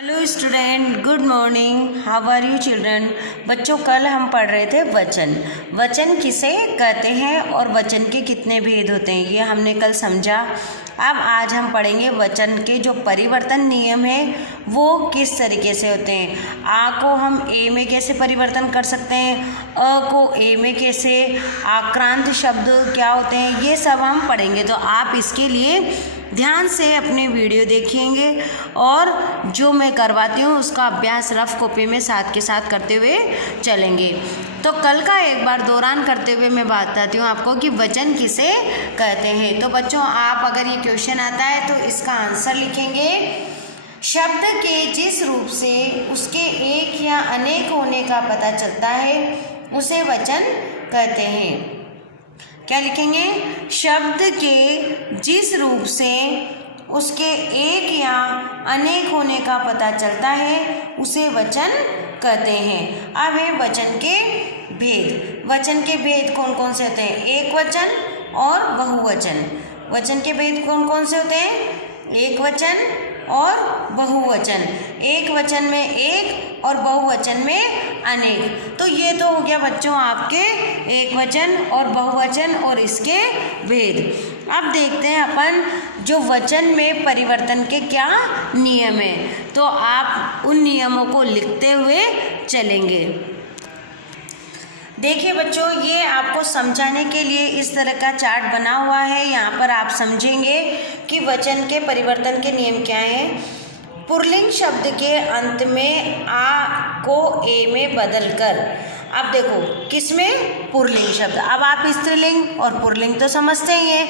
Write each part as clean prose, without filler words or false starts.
Hello student, good morning. How are you children. बच्चों, कल हम पढ़ रहे थे वचन। वचन किसे कहते हैं और वचन के कितने भेद होते हैं, ये हमने कल समझा। अब आज हम पढ़ेंगे वचन के जो परिवर्तन नियम है वो किस तरीके से होते हैं। आ को हम ए में कैसे परिवर्तन कर सकते हैं, अ को ए में कैसे, आक्रांत शब्द क्या होते हैं, ये सब हम पढ़ेंगे। तो आप इसके लिए ध्यान से अपने वीडियो देखेंगे और जो मैं करवाती हूँ उसका अभ्यास रफ कॉपी में साथ के साथ करते हुए चलेंगे। तो कल का एक बार दौरान करते हुए मैं बताती हूँ आपको कि वचन किसे कहते हैं। तो बच्चों, आप अगर ये क्वेश्चन आता है तो इसका आंसर लिखेंगे। शब्द के जिस रूप से उसके एक या अनेक होने का पता चलता है उसे वचन कहते हैं। क्या लिखेंगे? शब्द के जिस रूप से उसके एक या अनेक होने का पता चलता है उसे वचन कहते हैं। अब है वचन के भेद। वचन के भेद कौन कौन से होते हैं? एक वचन और बहुवचन। वचन के भेद कौन कौन से होते हैं? एक वचन और बहुवचन। एक वचन में एक और बहुवचन में अनेक। तो ये तो हो गया बच्चों आपके एक वचन और बहुवचन और इसके भेद। अब देखते हैं अपन जो वचन में परिवर्तन के क्या नियम हैं। तो आप उन नियमों को लिखते हुए चलेंगे। देखिए बच्चों, ये आपको समझाने के लिए इस तरह का चार्ट बना हुआ है। यहाँ पर आप समझेंगे कि वचन के परिवर्तन के नियम क्या हैं। पुल्लिंग शब्द के अंत में आ को ए में बदलकर, अब देखो किस में? पुल्लिंग शब्द। अब आप स्त्रीलिंग और पुल्लिंग तो समझते ही हैं।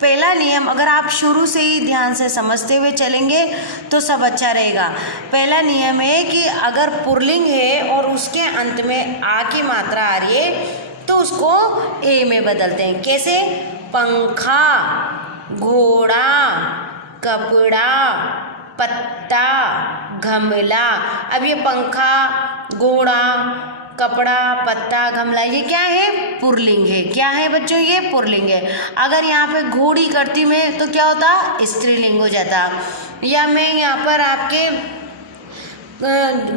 पहला नियम अगर आप शुरू से ही ध्यान से समझते हुए चलेंगे तो सब अच्छा रहेगा। पहला नियम है कि अगर पुल्लिंग है और उसके अंत में आ की मात्रा आ रही है तो उसको ए में बदलते हैं। कैसे? पंखा, घोड़ा, कपड़ा, पत्ता, गमला। अब ये पंखा, घोड़ा, कपड़ा, पत्ता, गमला, ये क्या है? पुल्लिंग है। क्या है बच्चों? ये पुल्लिंग है। अगर यहाँ पे घोड़ी करती मैं तो क्या होता? स्त्रीलिंग हो जाता। या मैं यहाँ पर आपके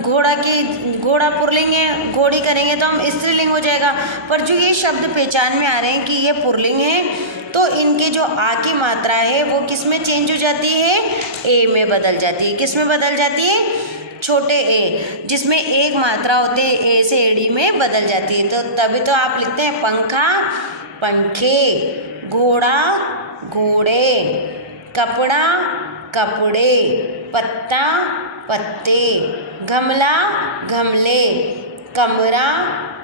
घोड़ा पुल्लिंग है, घोड़ी करेंगे तो हम स्त्रीलिंग हो जाएगा। पर जो ये शब्द पहचान में आ रहे हैं कि ये पुल्लिंग है तो इनके जो आ की मात्रा है वो किस में चेंज हो जाती है? ए में बदल जाती है। किस में बदल जाती है? छोटे ए, जिसमें एक मात्रा होती है ए से एडी में बदल जाती है। तो तभी तो आप लिखते हैं पंखा, पंखे, घोड़ा, घोड़े, कपड़ा, कपड़े, पत्ता, पत्ते, गमला, गमले, कमरा,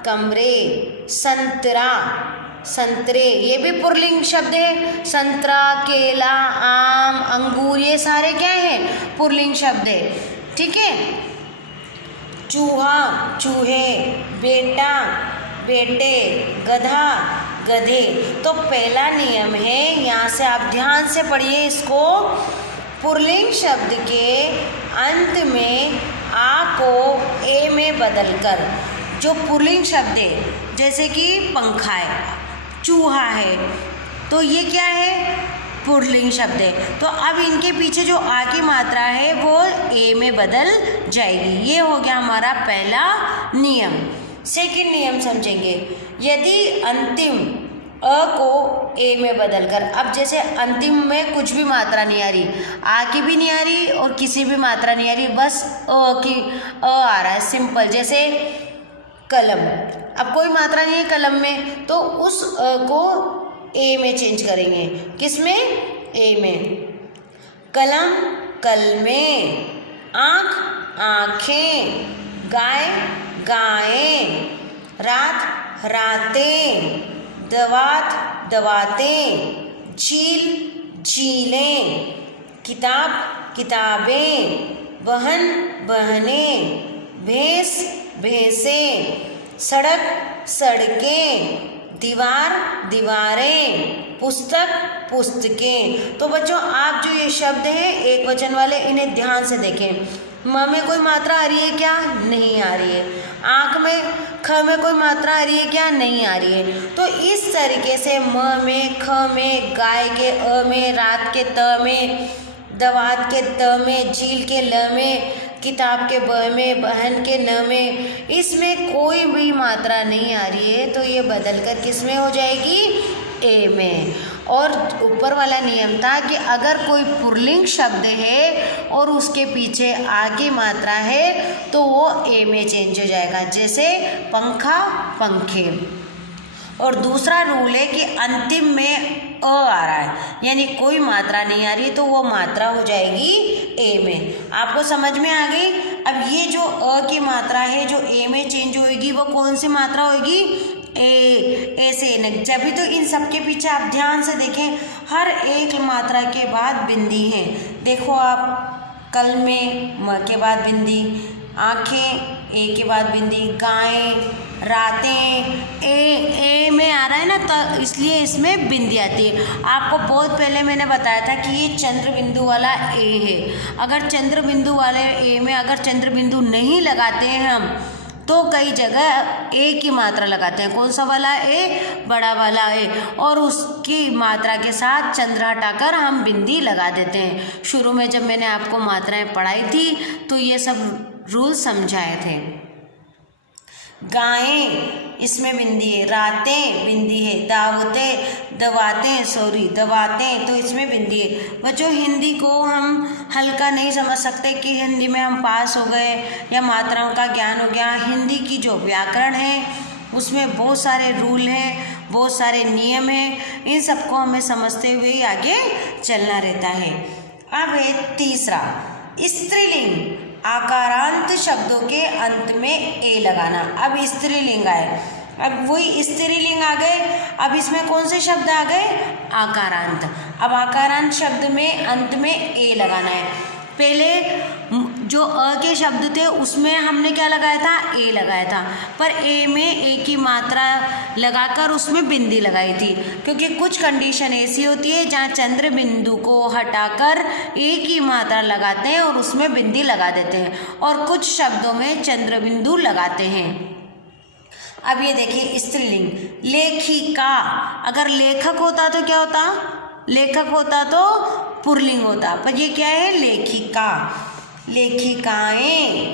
कमरे, संतरा, संतरे। ये भी पुल्लिंग शब्द है। संतरा, केला, आम, अंगूर, ये सारे क्या है? पुल्लिंग शब्द है। ठीक है। चूहा, चूहे, बेटा, बेटे, गधा, गधे। तो पहला नियम है, यहाँ से आप ध्यान से पढ़िए इसको। पुल्लिंग शब्द के अंत में आ को ए में बदलकर जो पुल्लिंग शब्द है, जैसे कि पंखा है, चूहा है, तो ये क्या है? पुल्लिंग शब्द है। तो अब इनके पीछे जो आ की मात्रा है वो ए में बदल जाएगी। ये हो गया हमारा पहला नियम। सेकंड नियम समझेंगे। यदि अंतिम अ को ए में बदलकर, अब जैसे अंतिम में कुछ भी मात्रा नहीं आ रही, आ की भी नहीं आ रही और किसी भी मात्रा नहीं आ रही, बस अ आ रहा है, सिंपल। जैसे कलम, अब कोई मात्रा नहीं है कलम में तो उस अ को ए में चेंज करेंगे। किस में? ए में। कलम, कलमें, आँख, आँखें, गाय, गायें, रात, रातें, दवात, दवातें, झील, झीलें, किताब, किताबें, बहन, बहनें, भैंस, भैंसें, सड़क, सड़कें, दीवार, दीवारें, पुस्तक, पुस्तकें। तो बच्चों, आप जो ये शब्द हैं एक वचन वाले, इन्हें ध्यान से देखें। म में कोई मात्रा आ रही है क्या? नहीं आ रही है। आँख में, ख में कोई मात्रा आ रही है क्या? नहीं आ रही है। तो इस तरीके से म में, ख में, गाय के अ में, रात के त में, दवात के त में, झील के ल में, किताब के ब में, बहन के न में, इसमें कोई भी मात्रा नहीं आ रही है तो ये बदल कर किस में हो जाएगी, ए में। और ऊपर वाला नियम था कि अगर कोई पुल्लिंग शब्द है और उसके पीछे आ की मात्रा है तो वो ए में चेंज हो जाएगा, जैसे पंखा, पंखे। और दूसरा रूल है कि अंतिम में अ आ रहा है, यानी कोई मात्रा नहीं आ रही तो वो मात्रा हो जाएगी ए में। आपको समझ में आ गई। अब ये जो अ की मात्रा है जो ए में चेंज होगी वो कौन सी मात्रा होगी, ए से न। जब भी तो इन सब के पीछे आप ध्यान से देखें, हर एक मात्रा के बाद बिंदी है। देखो आप, कल में म के बाद बिंदी, आँखें ए के बाद बिंदी, गायें, रातें ए में आ रहा है ना, तो इसलिए इसमें बिंदी आती है। आपको बहुत पहले मैंने बताया था कि ये चंद्र बिंदु वाला ए है। अगर चंद्र बिंदु वाले ए में अगर चंद्र बिंदु नहीं लगाते हैं हम तो कई जगह ए की मात्रा लगाते हैं। कौन सा वाला ए, बड़ा वाला ए, और उसकी मात्रा के साथ चंद्र हटाकर हम बिंदी लगा देते हैं। शुरू में जब मैंने आपको मात्राएं पढ़ाई थी तो ये सब रूल समझाए थे। गायें, इसमें बिंदी है, रातें बिंदी है, दवातें तो इसमें बिंदी है। बच्चों हिंदी को हम हल्का नहीं समझ सकते कि हिंदी में हम पास हो गए या मात्राओं का ज्ञान हो गया। हिंदी की जो व्याकरण है उसमें बहुत सारे रूल हैं, बहुत सारे नियम हैं, इन सबको हमें समझते हुए आगे चलना रहता है। अब है तीसरा, स्त्रीलिंग, आकारांत शब्दों के अंत में ए लगाना। अब स्त्रीलिंग आए, अब वही स्त्रीलिंग आ गए। अब इसमें कौन से शब्द आ गए, आकारांत। अब आकारांत शब्द में अंत में ए लगाना है। पहले जो अ के शब्द थे उसमें हमने क्या लगाया था, ए लगाया था, पर ए में ए की मात्रा लगाकर उसमें बिंदी लगाई थी, क्योंकि कुछ कंडीशन ऐसी होती है जहाँ चंद्र बिंदु को हटाकर ए की मात्रा लगाते हैं और उसमें बिंदी लगा देते हैं, और कुछ शब्दों में चंद्र बिंदु लगाते हैं। अब ये देखिए स्त्रीलिंग, लेखिका, अगर लेखक होता तो क्या होता, लेखक होता तो पुल्लिंग होता, पर ये क्या है, लेखिका। लेखिकाएं,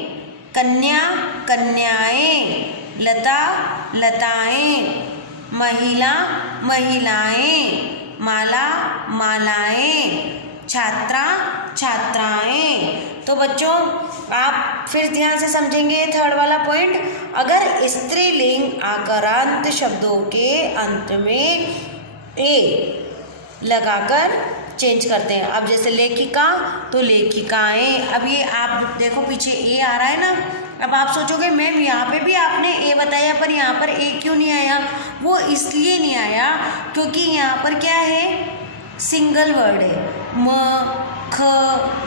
कन्या, कन्याएं, लता, लताएं, महिला, महिलाएं, माला, मालाएं, छात्रा, छात्राएं। तो बच्चों आप फिर ध्यान से समझेंगे थर्ड वाला पॉइंट। अगर स्त्रीलिंग आकारांत शब्दों के अंत में ए लगाकर चेंज करते हैं। अब जैसे लेखिका तो लेखिकाएं। अब ये आप देखो पीछे ए आ रहा है ना, अब आप सोचोगे मैम यहाँ पे भी आपने ए बताया पर यहाँ पर ए क्यों नहीं आया। वो इसलिए नहीं आया क्योंकि यहाँ पर क्या है, सिंगल वर्ड है, म, ख,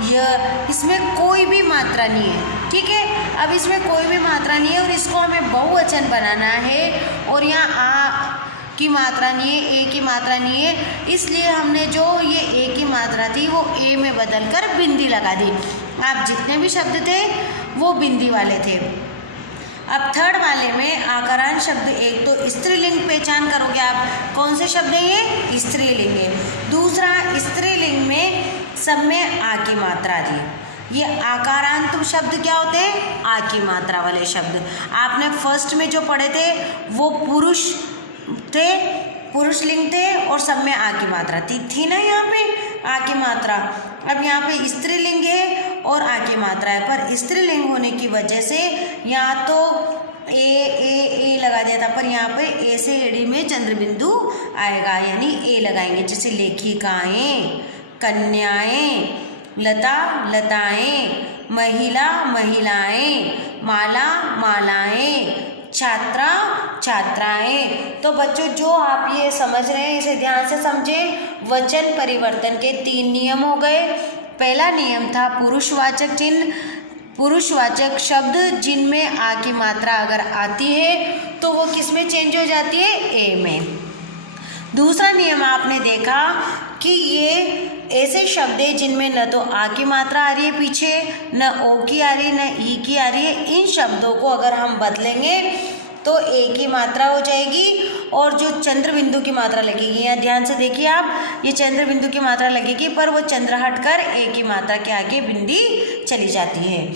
य, इसमें कोई भी मात्रा नहीं है। ठीक है, अब इसमें कोई भी मात्रा नहीं है और इसको हमें बहुवचन बनाना है, और यहाँ आ की मात्रा नहीं है, ए की मात्रा नहीं है, इसलिए हमने जो ये ए की मात्रा थी वो ए में बदलकर बिंदी लगा दी। आप जितने भी शब्द थे वो बिंदी वाले थे। अब थर्ड वाले में आकारांत शब्द एक तो स्त्रीलिंग पहचान करोगे आप, कौन से शब्द है ये, स्त्रीलिंग है। दूसरा स्त्रीलिंग में सब में आ की मात्रा दी। ये आकारांत शब्द क्या होते हैं, आ की मात्रा वाले शब्द। आपने फर्स्ट में जो पढ़े थे वो पुरुष थे, पुरुष लिंग थे और सब में आ की मात्रा थी ना, यहाँ पे आ की मात्रा। अब यहाँ पे स्त्रीलिंग है और आ की मात्रा है, पर स्त्रीलिंग होने की वजह से यहाँ तो ए लगा दिया था, पर यहाँ पे ए से एड़ी में चंद्र बिंदु आएगा, यानी ए लगाएंगे। जैसे लेखिकाएं, कन्याएं, लता, लताएं, महिला, महिलाएं, माला, मालाएं, छात्रा, छात्राएं। तो बच्चों जो आप ये समझ रहे हैं इसे ध्यान से समझें। वचन परिवर्तन के 3 नियम हो गए। पहला नियम था पुरुषवाचक चिन्ह, पुरुषवाचक शब्द जिनमें आ की मात्रा अगर आती है तो वो किस में चेंज हो जाती है, ए में। दूसरा नियम आपने देखा कि ये ऐसे शब्द हैं जिनमें न तो आ की मात्रा आ रही है पीछे, न ओ की आ रही है, न ई की आ रही है। इन शब्दों को अगर हम बदलेंगे तो ए की मात्रा हो जाएगी, और जो चंद्र बिंदु की मात्रा लगेगी, यहाँ ध्यान से देखिए आप, ये चंद्र बिंदु की मात्रा लगेगी पर वो चंद्र हटकर ए की मात्रा के आगे बिंदी चली जाती है।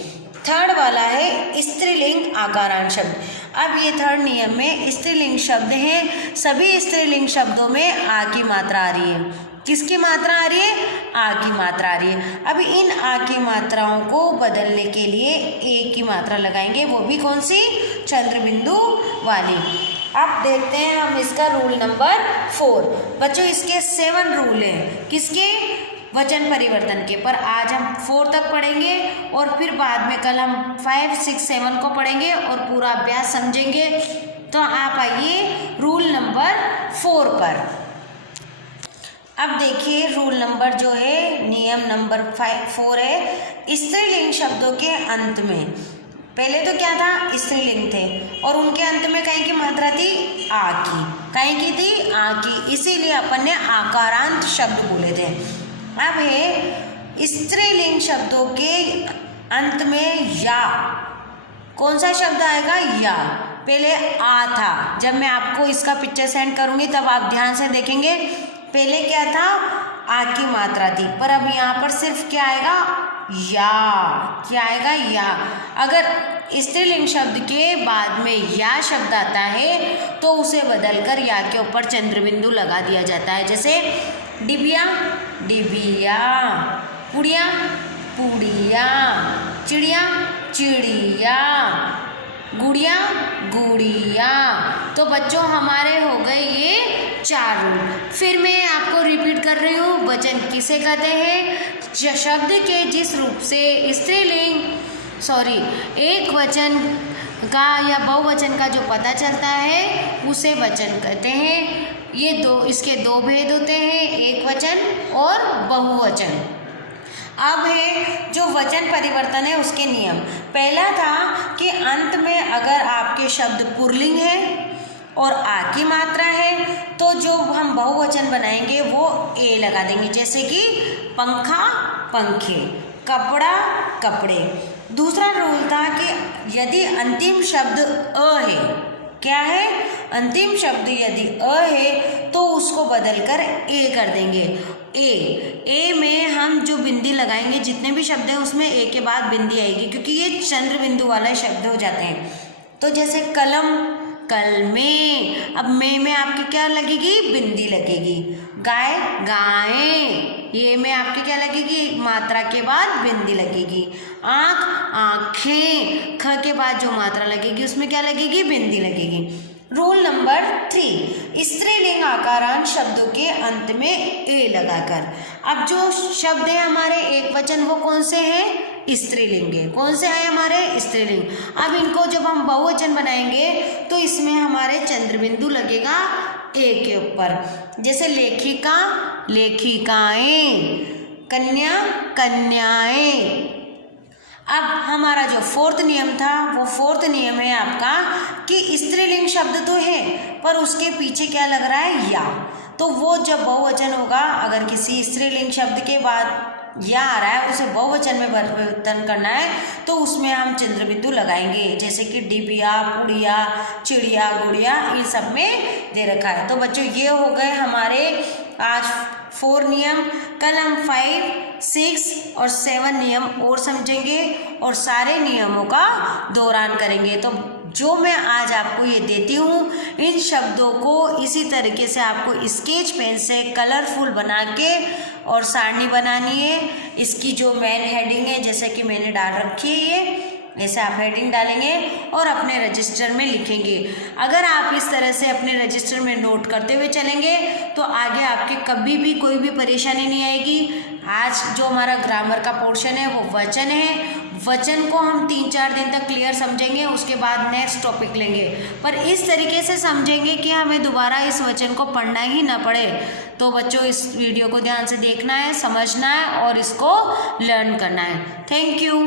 थर्ड वाला है स्त्रीलिंग आकारांत शब्द। अब ये थर्ड नियम में स्त्रीलिंग शब्द हैं, सभी स्त्रीलिंग शब्दों में आ की मात्रा आ रही है। किसकी मात्रा आ रही है? आ की मात्रा आ रही है। अब इन आ की मात्राओं को बदलने के लिए ए की मात्रा लगाएंगे, वो भी कौन सी? चंद्र बिंदु वाली। अब देखते हैं हम इसका रूल नंबर 4। बच्चों इसके 7 रूल हैं, किसके? वचन परिवर्तन के। पर आज हम 4 तक पढ़ेंगे और फिर बाद में कल हम 5, 6, 7 को पढ़ेंगे और पूरा अभ्यास समझेंगे। तो आप आइए रूल नंबर 4 पर। अब देखिए रूल नंबर जो है, नियम नंबर 4 है, स्त्रीलिंग शब्दों के अंत में, पहले तो क्या था? स्त्रीलिंग थे और उनके अंत में कहीं की मात्रा थी? आ की। कहीं की थी? आ की, इसीलिए अपन ने आकारांत शब्द बोले थे। अब है स्त्रीलिंग शब्दों के अंत में या, कौन सा शब्द आएगा? या। पहले आ था, जब मैं आपको इसका पिक्चर सेंड करूंगी तब आप ध्यान से देखेंगे। पहले क्या था? आ की मात्रा थी, पर अब यहाँ पर सिर्फ क्या आएगा? या। क्या आएगा? या। अगर स्त्रीलिंग शब्द के बाद में या शब्द आता है तो उसे बदलकर या के ऊपर चंद्र बिंदु लगा दिया जाता है। जैसे डिबिया, डिबिया, पुड़िया, पुड़िया, चिड़िया, चिड़िया, गुड़िया, गुड़िया। तो बच्चों हमारे हो गए ये 4 रूल। फिर मैं आपको रिपीट कर रही हूँ, वचन किसे कहते हैं? शब्द के जिस रूप से स्त्रीलिंग एक वचन का या बहुवचन का जो पता चलता है उसे वचन कहते हैं। ये इसके 2 भेद होते हैं, एक वचन और बहुवचन। अब है जो वचन परिवर्तन है उसके नियम। पहला था कि अंत में अगर आपके शब्द पुल्लिंग है और आ की मात्रा है तो जो हम बहुवचन बनाएंगे वो ए लगा देंगे। जैसे कि पंखा, पंखे, कपड़ा, कपड़े। दूसरा रूल था कि यदि अंतिम शब्द अ है, क्या है? अंतिम शब्द यदि अ है तो उसको बदलकर ए कर देंगे। ए में हम जो बिंदी लगाएंगे, जितने भी शब्द हैं उसमें ए के बाद बिंदी आएगी, क्योंकि ये चंद्र बिंदु वाले शब्द हो जाते हैं। तो जैसे कलम, कल में। अब में आपकी क्या लगेगी? बिंदी लगेगी। गाय, गायें, ये में आपकी क्या लगेगी? मात्रा के बाद बिंदी लगेगी। आँख, आँखें, ख के बाद जो मात्रा लगेगी उसमें क्या लगेगी? बिंदी लगेगी। रूल नंबर 3, स्त्रीलिंग आकारांत शब्दों के अंत में ए लगाकर। अब जो शब्द है हमारे एक वचन वो कौन से हैं? स्त्रीलिंग है। कौन से हैं हमारे? स्त्रीलिंग। अब इनको जब हम बहुवचन बनाएंगे तो इसमें हमारे चंद्र बिंदु लगेगा ए के ऊपर। जैसे लेखिका, लेखिकाएं, कन्या, कन्याएं। अब हमारा जो 4th नियम था वो 4th नियम है आपका कि स्त्रीलिंग शब्द तो है पर उसके पीछे क्या लग रहा है? या। तो वो जब बहुवचन होगा, अगर किसी स्त्रीलिंग शब्द के बाद या आ रहा है उसे बहुवचन में परिवर्तन करना है तो उसमें हम चंद्र बिंदु लगाएंगे। जैसे कि डिबिया, पुड़िया, चिड़िया, गुड़िया, इन सब में दे रखा है। तो बच्चों ये हो गए हमारे आज 4 नियम। कल हम 5, 6 और 7 नियम और समझेंगे और सारे नियमों का दोहरान करेंगे। तो जो मैं आज आपको ये देती हूँ, इन शब्दों को इसी तरीके से आपको स्केच पेन से कलरफुल बना के और सारणी बनानी है। इसकी जो मेन हेडिंग है, जैसे कि मैंने डाल रखी है, ये ऐसे आप हेडिंग डालेंगे और अपने रजिस्टर में लिखेंगे। अगर आप इस तरह से अपने रजिस्टर में नोट करते हुए चलेंगे तो आगे आपके कभी भी कोई भी परेशानी नहीं आएगी। आज जो हमारा ग्रामर का पोर्शन है वो वचन है। वचन को हम 3-4 दिन तक क्लियर समझेंगे, उसके बाद नेक्स्ट टॉपिक लेंगे, पर इस तरीके से समझेंगे कि हमें दोबारा इस वचन को पढ़ना ही ना पड़े। तो बच्चों इस वीडियो को ध्यान से देखना है, समझना है और इसको लर्न करना है। Thank you.